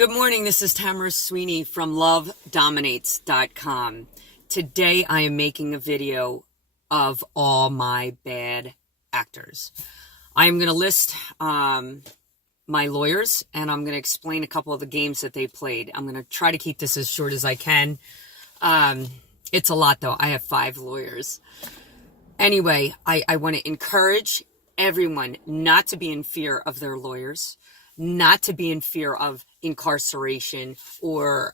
Good morning, this is Tamara Sweeney from lovedominates.com. Today I am making a video of all my bad actors. I'm going to list my lawyers and I'm going to explain a couple of the games that they played. I'm going to try to keep this as short as I can. It's a lot though. I have 5 lawyers. Anyway, I want to encourage everyone not to be in fear of their lawyers, not to be in fear of incarceration or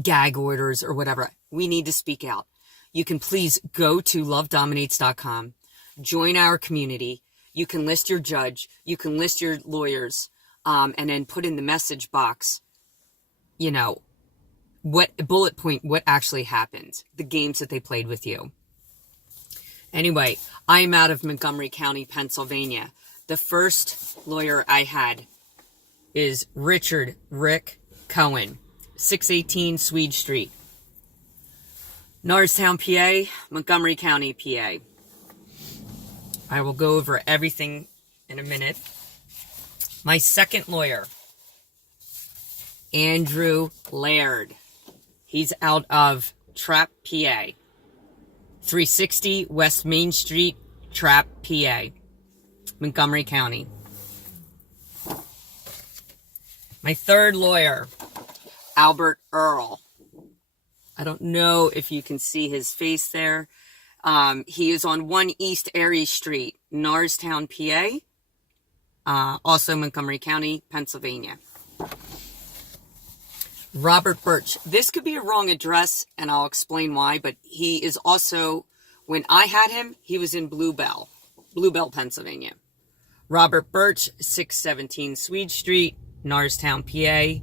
gag orders or whatever. We need to speak out. You can please go to lovedominates.com, join our community. You can list your judge, you can list your lawyers, and then put in the message box, you know, what bullet point, what actually happened, the games that they played with you. Anyway, I'm out of Montgomery County, Pennsylvania. The first lawyer I had is Rick Cohen, 618 Swede Street, Norristown, PA, Montgomery County, PA. I will go over everything in a minute. My second lawyer, Andrew Laird. He's out of Trapp, PA, 360 West Main Street, Trapp, PA, Montgomery County. My third lawyer, Earl. I don't know if you can see his face there. He is on 1 East Erie Street, Norristown, PA, also Montgomery County, Pennsylvania. Robert Burch. This could be a wrong address, and I'll explain why, but he is also, when I had him, he was in Blue Bell, Pennsylvania. Robert Burch, 617 Swede Street, Norristown, PA.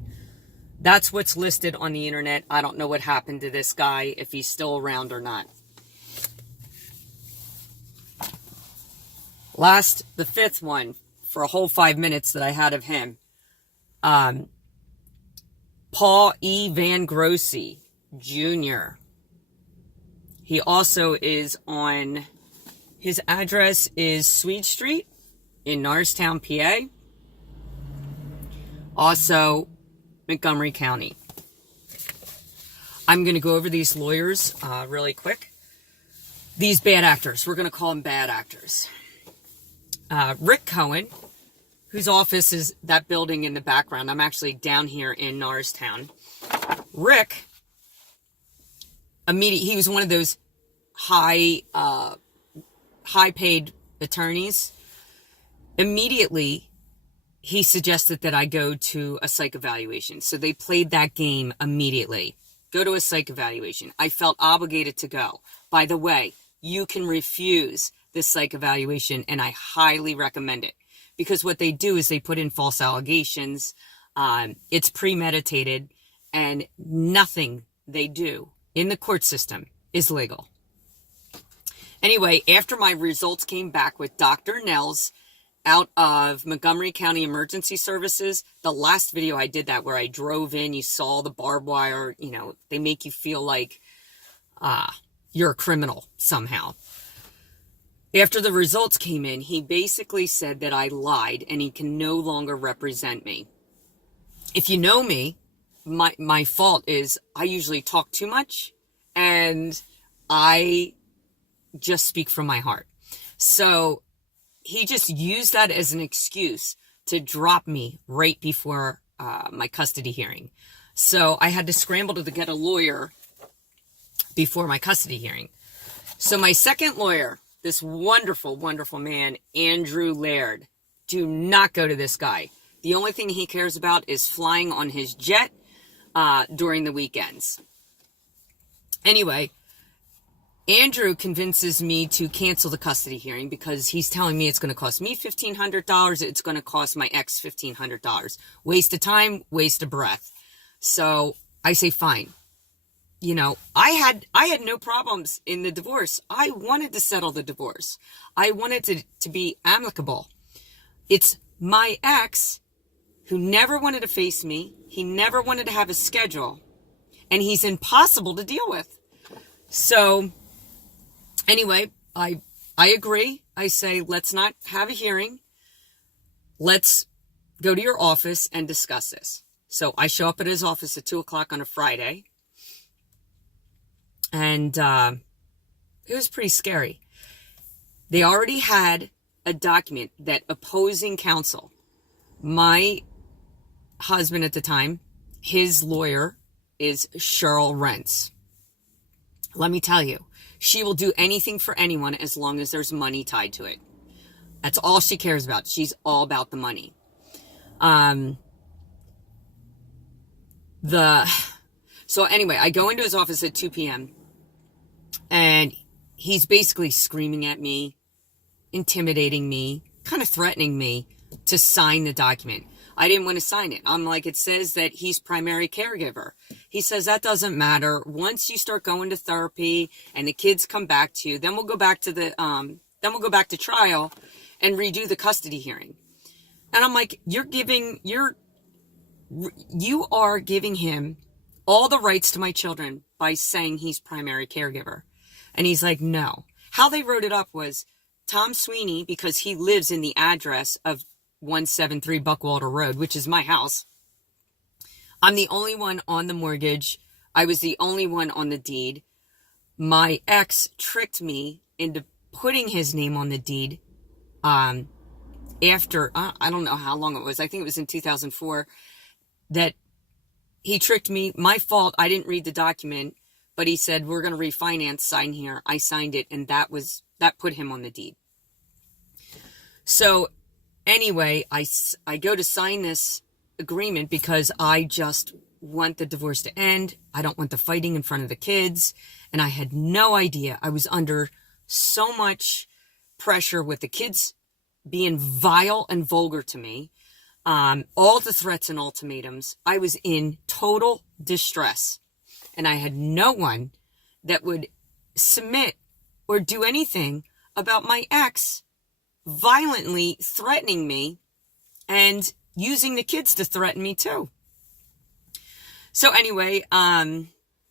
That's what's listed on the internet. I don't know what happened to this guy, if he's still around or not. Last, the 5th one, for a whole 5 minutes that I had of him. Paul E. Van Grossy, Jr. He also is on, his address is Swede Street in Norristown, PA. Also, Montgomery County. I'm going to go over these lawyers really quick. These bad actors, we're going to call them bad actors. Rick Cohen, whose office is that building in the background. I'm actually down here in Norristown. Rick, he was one of those high-paid attorneys. Immediately, he suggested that I go to a psych evaluation. So they played that game immediately. Go to a psych evaluation. I felt obligated to go. By the way, you can refuse this psych evaluation, and I highly recommend it. Because what they do is they put in false allegations. It's premeditated, and nothing they do in the court system is legal. Anyway, after my results came back with Dr. Nels out of Montgomery County Emergency Services, the last video I did that where I drove in, you saw the barbed wire, you know, they make you feel like you're a criminal somehow. After the results came in, he basically said that I lied and he can no longer represent me. If you know me, my fault is I usually talk too much and I just speak from my heart. So he just used that as an excuse to drop me right before my custody hearing. So I had to scramble to get a lawyer before my custody hearing. So my second lawyer, this wonderful, wonderful man, Andrew Laird. Do not go to this guy. The only thing he cares about is flying on his jet during the weekends. Anyway, Andrew convinces me to cancel the custody hearing because he's telling me it's going to cost me $1,500. It's going to cost my ex $1,500. Waste of time, waste of breath. So I say, fine. You know, I had no problems in the divorce. I wanted to settle the divorce. I wanted to be amicable. It's my ex who never wanted to face me. He never wanted to have a schedule. And he's impossible to deal with. So anyway, I agree. I say, let's not have a hearing. Let's go to your office and discuss this. So I show up at his office at 2:00 on a Friday. And it was pretty scary. They already had a document that opposing counsel, my husband at the time, his lawyer is Cheryl Rentz. Let me tell you, she will do anything for anyone as long as there's money tied to it. That's all she cares about. She's all about the money. So anyway, I go into his office at 2 p.m. and he's basically screaming at me, intimidating me, kind of threatening me to sign the document. I didn't want to sign it. I'm like, it says that he's primary caregiver. He says that doesn't matter. Once you start going to therapy and the kids come back to you, then we'll go back to trial and redo the custody hearing. And I'm like, you are giving him all the rights to my children by saying he's primary caregiver. And he's like, no. How they wrote it up was Tom Sweeney, because he lives in the address of 173 Buckwalter Road, which is my house. I'm the only one on the mortgage. I was the only one on the deed. My ex tricked me into putting his name on the deed after, I don't know how long it was. I think it was in 2004 that he tricked me. My fault. I didn't read the document, but he said, we're going to refinance, sign here. I signed it, and that put him on the deed. So anyway, I go to sign this agreement because I just want the divorce to end. I don't want the fighting in front of the kids. And I had no idea. I was under so much pressure with the kids being vile and vulgar to me. All the threats and ultimatums. I was in total distress. And I had no one that would submit or do anything about my ex violently threatening me and using the kids to threaten me too. So anyway,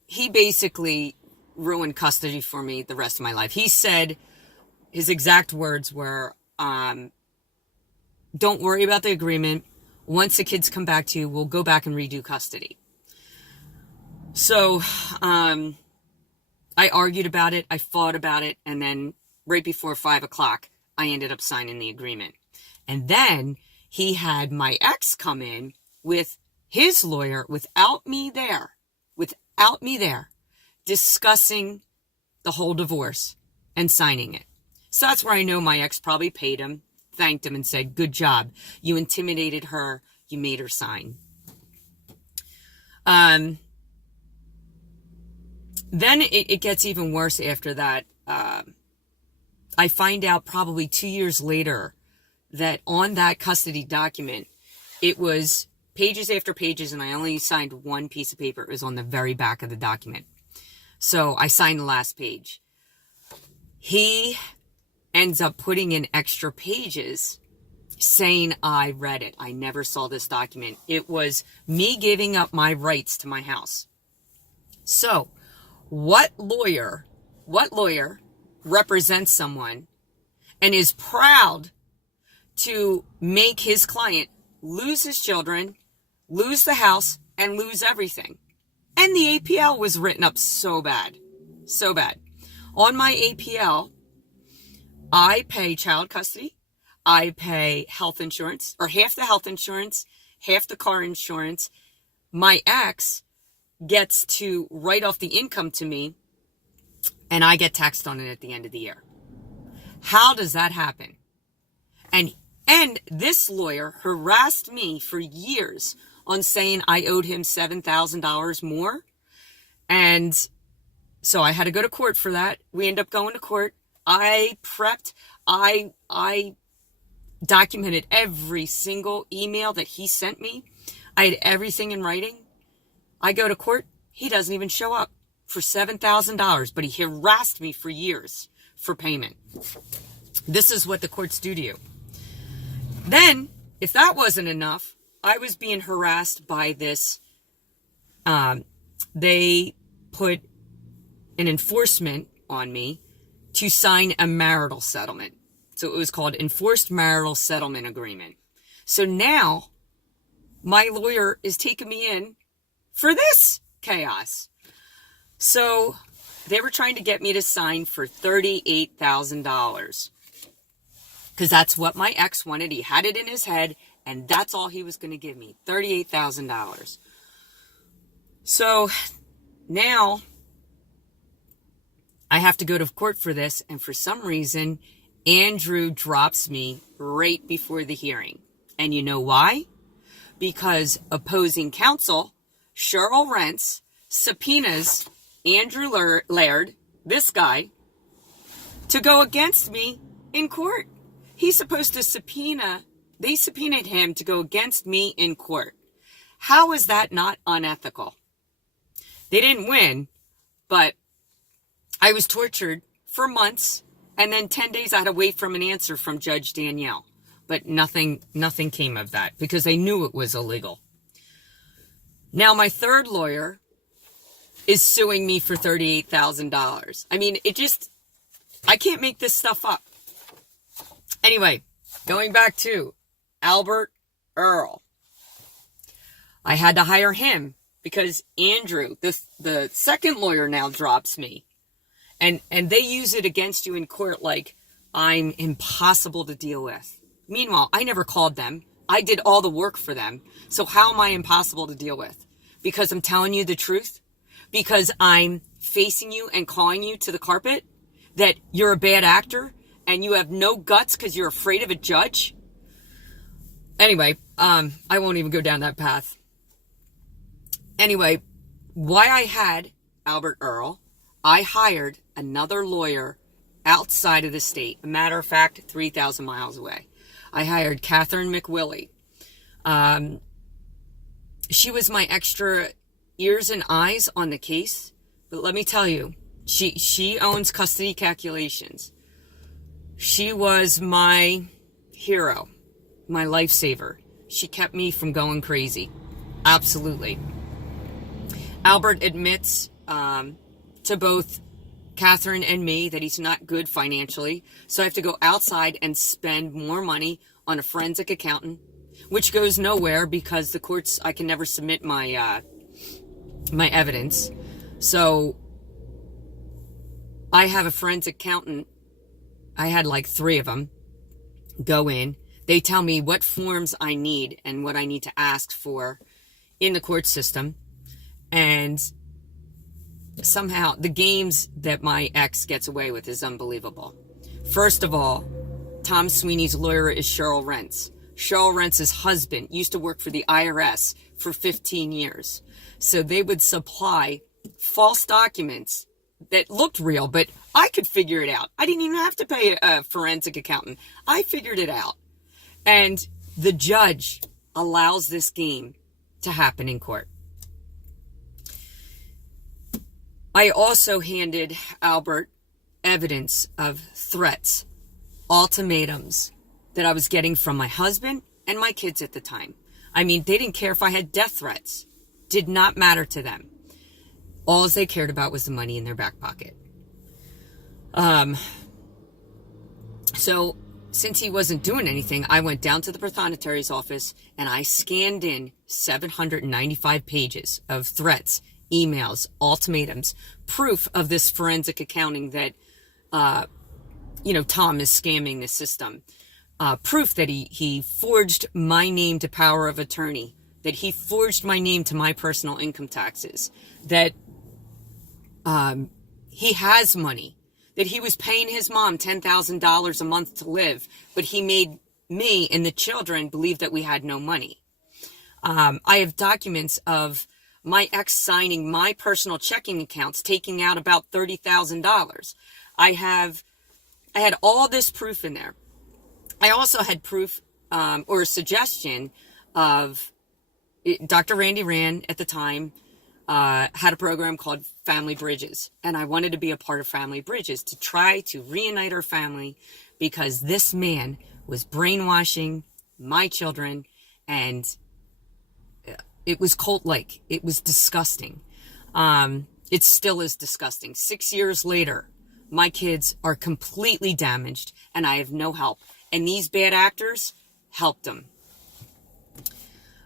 he basically ruined custody for me the rest of my life. He said his exact words were, don't worry about the agreement. Once the kids come back to you, we'll go back and redo custody. So I argued about it. I fought about it. And then right before 5:00, I ended up signing the agreement. And then he had my ex come in with his lawyer without me there, discussing the whole divorce and signing it. So that's where I know my ex probably paid him, thanked him, and said, good job. You intimidated her. You made her sign. Then it gets even worse after that. I find out probably 2 years later that on that custody document, it was pages after pages, and I only signed one piece of paper. It was on the very back of the document. So I signed the last page. He ends up putting in extra pages saying I read it. I never saw this document. It was me giving up my rights to my house. So what lawyer represents someone and is proud to make his client lose his children, lose the house, and lose everything? And the APL was written up so bad. On my APL, I pay child custody. I pay health insurance, or half the health insurance, half the car insurance. My ex gets to write off the income to me, and I get taxed on it at the end of the year. How does that happen? And this lawyer harassed me for years on saying I owed him $7,000 more. And so I had to go to court for that. We ended up going to court. I prepped. I documented every single email that he sent me. I had everything in writing. I go to court. He doesn't even show up for $7,000, but he harassed me for years for payment. This is what the courts do to you. Then, if that wasn't enough, I was being harassed by this. They put an enforcement on me to sign a marital settlement. So it was called Enforced Marital Settlement Agreement. So now my lawyer is taking me in for this chaos. So they were trying to get me to sign for $38,000 because that's what my ex wanted. He had it in his head, and that's all he was going to give me, $38,000. So now I have to go to court for this, and for some reason, Andrew drops me right before the hearing. And you know why? Because opposing counsel, Cheryl Rentz, subpoenas Andrew Laird, this guy, to go against me in court. He's supposed to they subpoenaed him to go against me in court. How is that not unethical? They didn't win, but I was tortured for months, and then 10 days I had to wait for an answer from Judge Danielle. But nothing came of that because they knew it was illegal. Now my third lawyer is suing me for $38,000. I mean, I can't make this stuff up. Anyway, going back to Earl. I had to hire him because Andrew, the second lawyer, now drops me. And they use it against you in court like I'm impossible to deal with. Meanwhile, I never called them. I did all the work for them. So how am I impossible to deal with? Because I'm telling you the truth? Because I'm facing you and calling you to the carpet? That you're a bad actor and you have no guts because you're afraid of a judge? Anyway, I won't even go down that path. Anyway, why I had Earl, I hired another lawyer outside of the state. A matter of fact, 3,000 miles away. I hired Catherine McWillie. She was my extra ears and eyes on the case. But let me tell you, she owns custody calculations. She was my hero, my lifesaver. She kept me from going crazy. Absolutely. Albert admits to both Catherine and me that he's not good financially. So I have to go outside and spend more money on a forensic accountant, which goes nowhere because the courts, I can never submit my evidence. So I have a forensic accountant. I had like 3 of them go in. They tell me what forms I need and what I need to ask for in the court system. And somehow the games that my ex gets away with is unbelievable. First of all, Tom Sweeney's lawyer is Cheryl Rentz. Cheryl Rentz's husband used to work for the IRS for 15 years. So they would supply false documents that looked real, but I could figure it out. I didn't even have to pay a forensic accountant. I figured it out. And the judge allows this game to happen in court. I also handed Albert evidence of threats, ultimatums that I was getting from my husband and my kids at the time. I mean, they didn't care if I had death threats. Did not matter to them. All they cared about was the money in their back pocket. So since he wasn't doing anything, I went down to the Prothonotari's office and I scanned in 795 pages of threats, emails, ultimatums, proof of this forensic accounting that, Tom is scamming the system. Proof that he forged my name to power of attorney, that he forged my name to my personal income taxes, that he has money, that he was paying his mom $10,000 a month to live, but he made me and the children believe that we had no money. I have documents of my ex signing my personal checking accounts, taking out about $30,000. I had all this proof in there. I also had proof or a suggestion of Dr. Randy Rand at the time had a program called Family Bridges. And I wanted to be a part of Family Bridges to try to reunite our family because this man was brainwashing my children and it was cult-like. It was disgusting. It still is disgusting. 6 years later, my kids are completely damaged and I have no help. And these bad actors helped them.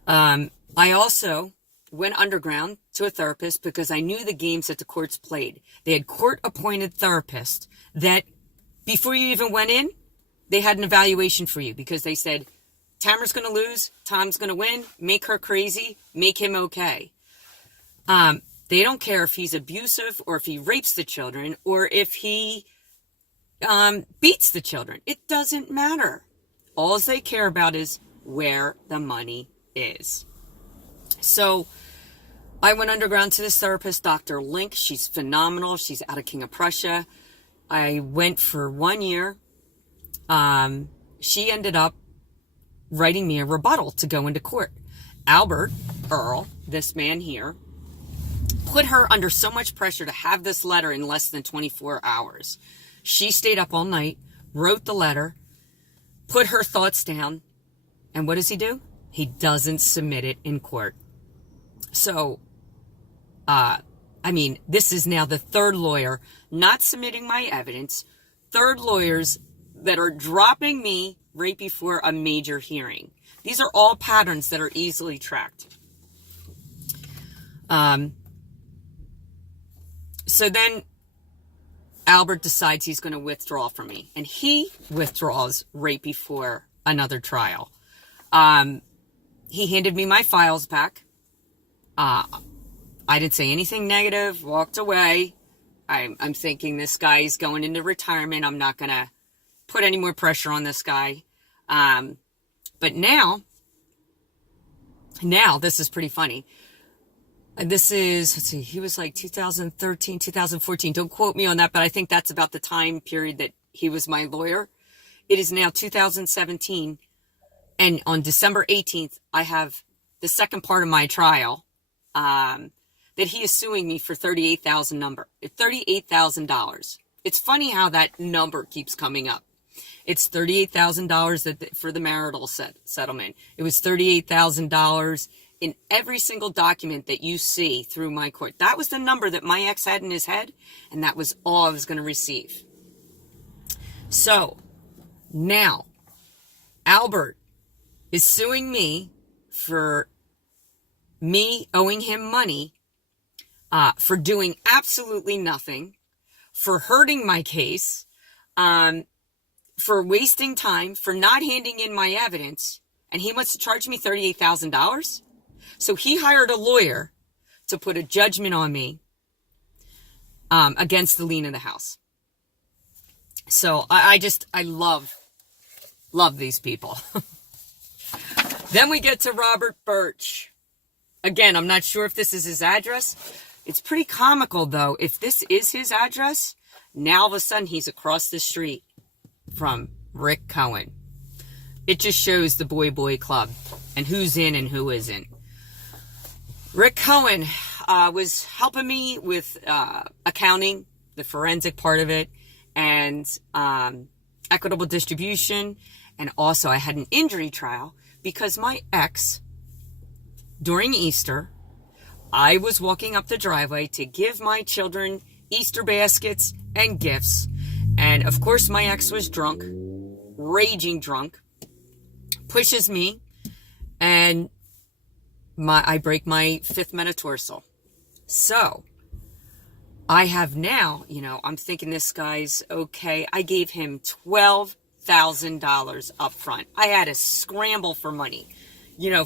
I also went underground to a therapist because I knew the games that the courts played. They had court-appointed therapists that before you even went in, they had an evaluation for you because they said, Tamara's going to lose, Tom's going to win, make her crazy, make him okay. They don't care if he's abusive or if he rapes the children or if he beats the children. It doesn't matter. All they care about is where the money is. So I went underground to this therapist, Dr. Link. She's phenomenal. She's out of King of Prussia. I went for 1 year. She ended up writing me a rebuttal to go into court. Albert, Earl, this man here, put her under so much pressure to have this letter in less than 24 hours. She stayed up all night, wrote the letter, put her thoughts down, and what does he do? He doesn't submit it in court. So, this is now the third lawyer not submitting my evidence, third lawyers that are dropping me right before a major hearing. These are all patterns that are easily tracked. So then Albert decides he's going to withdraw from me, and he withdraws right before another trial. He handed me my files back. I didn't say anything negative, walked away. I'm thinking this guy's going into retirement. I'm not going to put any more pressure on this guy. But now this is pretty funny. This is, let's see, he was like 2013, 2014. Don't quote me on that, but I think that's about the time period that he was my lawyer. It is now 2017. And on December 18th, I have the second part of my trial, that he is suing me for $38,000. It's funny how that number keeps coming up. It's $38,000 for the marital settlement. It was $38,000 in every single document that you see through my court. That was the number that my ex had in his head, and that was all I was going to receive. So now Albert is suing me for me owing him money, for doing absolutely nothing, for hurting my case, for wasting time, for not handing in my evidence, and he wants to charge me $38,000. So he hired a lawyer to put a judgment on me against the lien of the house. So I love these people. Then we get to Robert Burch. Again, I'm not sure if this is his address. It's pretty comical, though. If this is his address, now all of a sudden he's across the street from Rick Cohen. It just shows the boy club and who's in and who isn't. Rick Cohen was helping me with accounting, the forensic part of it, and equitable distribution. And also I had an injury trial because my ex, during Easter, I was walking up the driveway to give my children Easter baskets and gifts. And of course my ex was drunk, raging drunk, pushes me, and I break my fifth metatarsal. So I have now, I'm thinking this guy's okay. I gave him $12,000 up front. I had to scramble for money,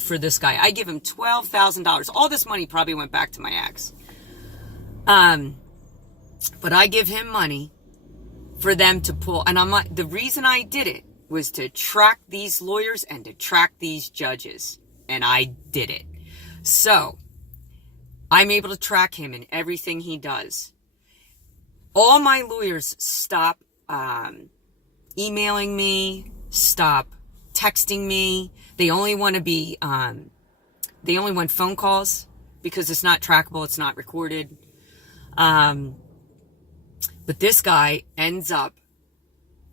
for this guy. I give him $12,000. All this money probably went back to my ex. But I give him money for them to pull. And the reason I did it was to track these lawyers and to track these judges. And I did it. So I'm able to track him in everything he does. All my lawyers stop emailing me, stop texting me. They only want phone calls because it's not trackable, it's not recorded. But this guy ends up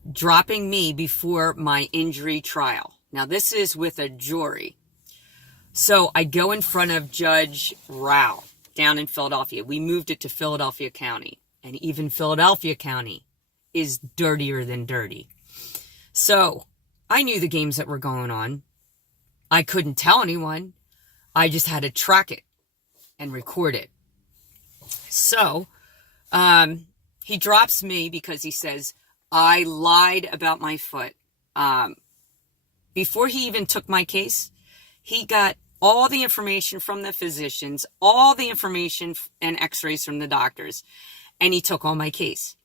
dropping me before my injury trial. Now this is with a jury. So I go in front of Judge Rao down in Philadelphia. We moved it to Philadelphia County. And even Philadelphia County is dirtier than dirty. So I knew the games that were going on. I couldn't tell anyone. I just had to track it and record it. So, he drops me because he says, I lied about my foot. Before he even took my case, he got all the information from the physicians, all the information and x-rays from the doctors, and he took all my case.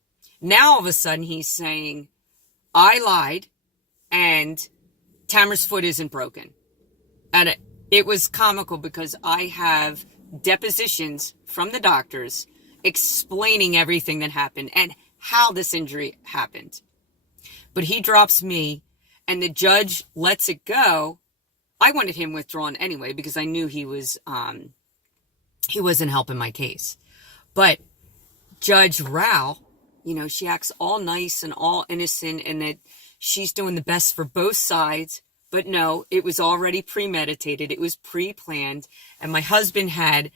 Now, all of a sudden, he's saying, I lied, and Tamara's foot isn't broken. And it was comical because I have depositions from the doctors explaining everything that happened and how this injury happened. But he drops me, and the judge lets it go. I wanted him withdrawn anyway because I knew he wasn't helping my case. But Judge Rao, she acts all nice and all innocent and that she's doing the best for both sides. But no, it was already premeditated. It was pre-planned. And my husband had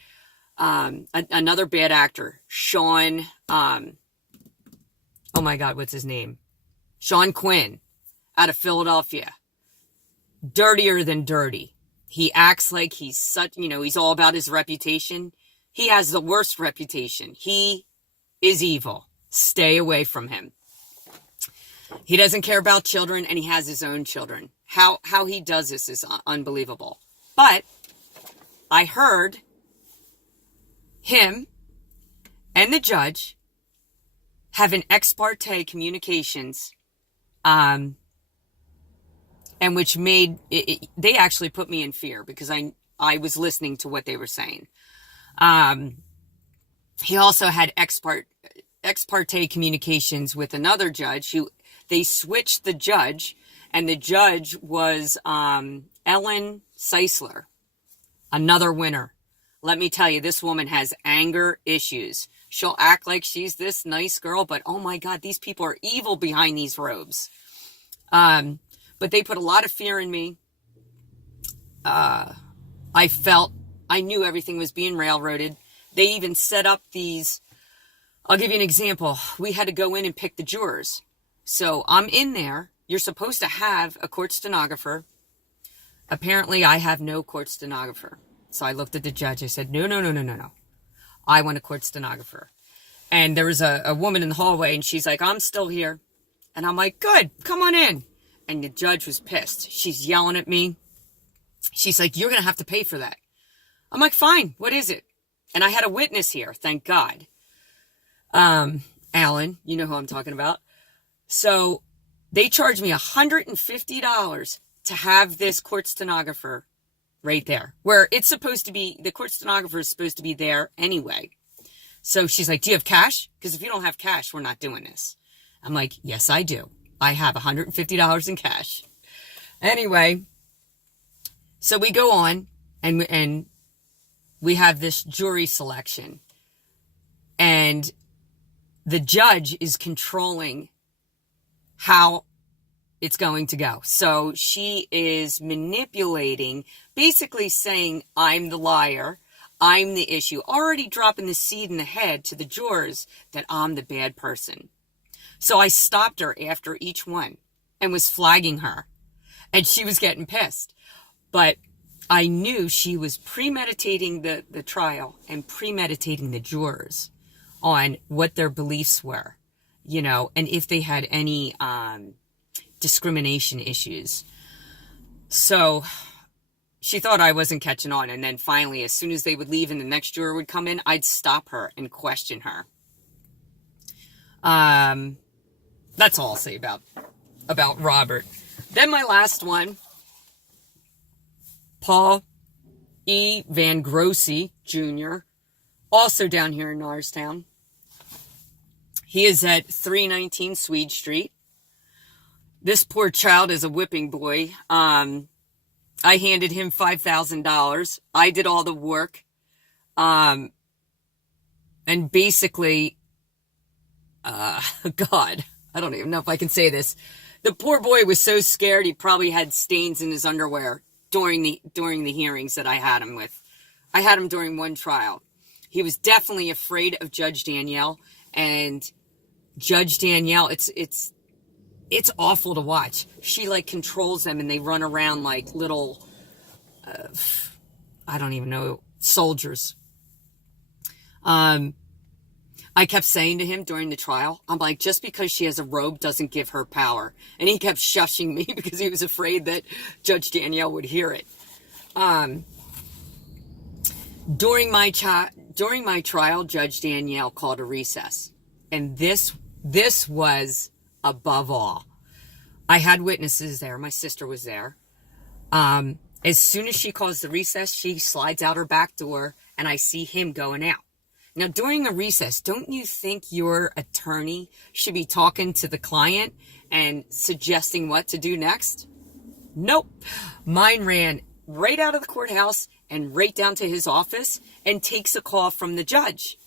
another bad actor, Sean, oh my God, what's his name? Sean Quinn out of Philadelphia. Dirtier than dirty. He acts like he's he's all about his reputation. He has the worst reputation. He is evil. Stay away from him. He doesn't care about children, and he has his own children. How he does this is unbelievable. But I heard him and the judge have an ex parte communications, and which made they actually put me in fear because I was listening to what they were saying. He also had ex parte communications with another judge who they switched the judge, and the judge was Ellen Seisler, another winner. Let me tell you, this woman has anger issues. She'll act like she's this nice girl, but oh my God, these people are evil behind these robes. But they put a lot of fear in me. I knew everything was being railroaded. They even set up these, I'll give you an example. We had to go in and pick the jurors. So I'm in there. You're supposed to have a court stenographer. Apparently, I have no court stenographer. So I looked at the judge. I said, no. I want a court stenographer. And there was a woman in the hallway, and she's like, I'm still here. And I'm like, good, come on in. And the judge was pissed. She's yelling at me. She's like, you're going to have to pay for that. I'm like, fine, what is it? And I had a witness here, thank God. Alan, you know who I'm talking about. So they charged me $150 to have this court stenographer right there, where it's supposed to be, the court stenographer is supposed to be there anyway. So she's like, do you have cash? Because if you don't have cash, we're not doing this. I'm like, yes, I do. I have $150 in cash. Anyway, so we go on and we have this jury selection, and the judge is controlling how it's going to go. So she is manipulating, basically saying, I'm the liar, I'm the issue, already dropping the seed in the head to the jurors that I'm the bad person. So I stopped her after each one and was flagging her, and she was getting pissed. But I knew she was premeditating the trial and premeditating the jurors on what their beliefs were, and if they had any discrimination issues. So she thought I wasn't catching on. And then finally, as soon as they would leave and the next juror would come in, I'd stop her and question her. That's all I'll say about Robert. Then my last one, Paul E. Van Grossy Jr., also down here in Norristown. He is at 319 Swede Street. This poor child is a whipping boy. I handed him $5,000. I did all the work. And basically, God, I don't even know if I can say this. The poor boy was so scared he probably had stains in his underwear during the hearings that I had him with. I had him during one trial. He was definitely afraid of Judge Danielle, and Judge Danielle, it's awful to watch. She controls them, and they run around like little, I don't even know, soldiers. I kept saying to him during the trial, I'm like, just because she has a robe doesn't give her power. And he kept shushing me because he was afraid that Judge Danielle would hear it. During my trial, Judge Danielle called a recess. And this was above all. I had witnesses there. My sister was there. As soon as she calls the recess, she slides out her back door and I see him going out. Now, during a recess, don't you think your attorney should be talking to the client and suggesting what to do next? Nope. Mine ran right out of the courthouse and right down to his office and takes a call from the judge.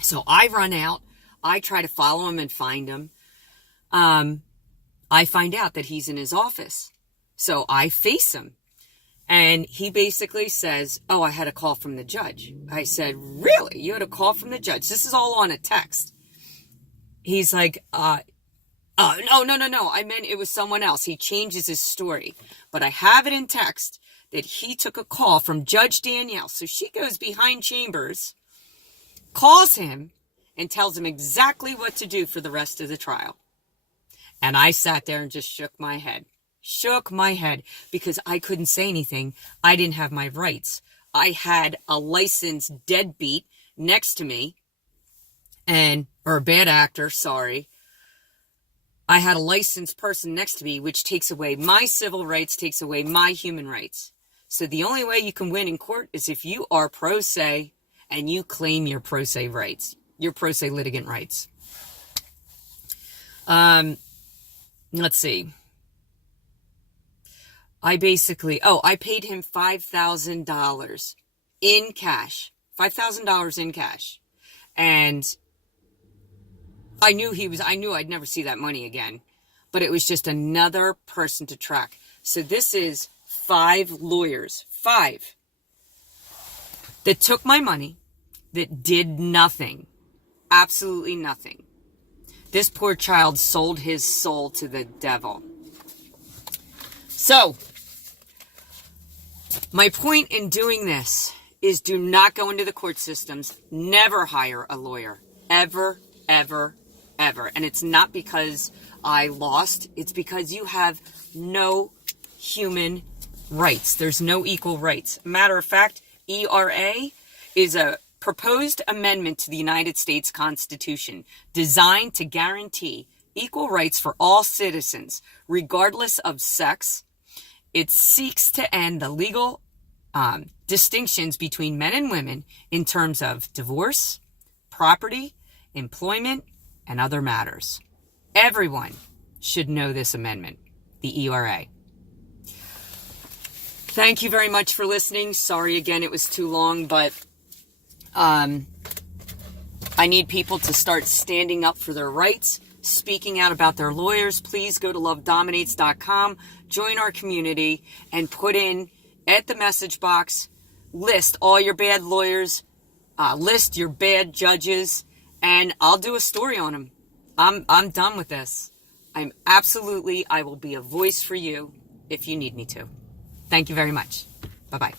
So I run out. I try to follow him and find him. I find out that he's in his office. So I face him. And he basically says, oh, I had a call from the judge. I said, really? You had a call from the judge? This is all on a text. He's like, no. I meant it was someone else. He changes his story. But I have it in text that he took a call from Judge Danielle. So she goes behind chambers, calls him, and tells him exactly what to do for the rest of the trial. And I sat there and just shook my head because I couldn't say anything. I didn't have my rights. I had a licensed deadbeat next to me or a bad actor, sorry. I had a licensed person next to me, which takes away my civil rights, takes away my human rights. So the only way you can win in court is if you are pro se and you claim your pro se rights, your pro se litigant rights. Let's see. I paid him $5,000 in cash. $5,000 in cash. And I knew I'd never see that money again. But it was just another person to track. So this is 5 lawyers. 5. That took my money. That did nothing. Absolutely nothing. This poor child sold his soul to the devil. So, my point in doing this is do not go into the court systems. Never hire a lawyer. Ever, ever, ever. And it's not because I lost. It's because you have no human rights. There's no equal rights. Matter of fact, ERA is a proposed amendment to the United States Constitution designed to guarantee equal rights for all citizens, regardless of sex. It seeks to end the legal distinctions between men and women in terms of divorce, property, employment, and other matters. Everyone should know this amendment, the ERA. Thank you very much for listening. Sorry again, it was too long, but I need people to start standing up for their rights, speaking out about their lawyers. Please go to lovedominates.com, join our community, and put in at the message box, list all your bad lawyers, list your bad judges, and I'll do a story on them. I'm done with this. I will be a voice for you if you need me to. Thank you very much. Bye-bye.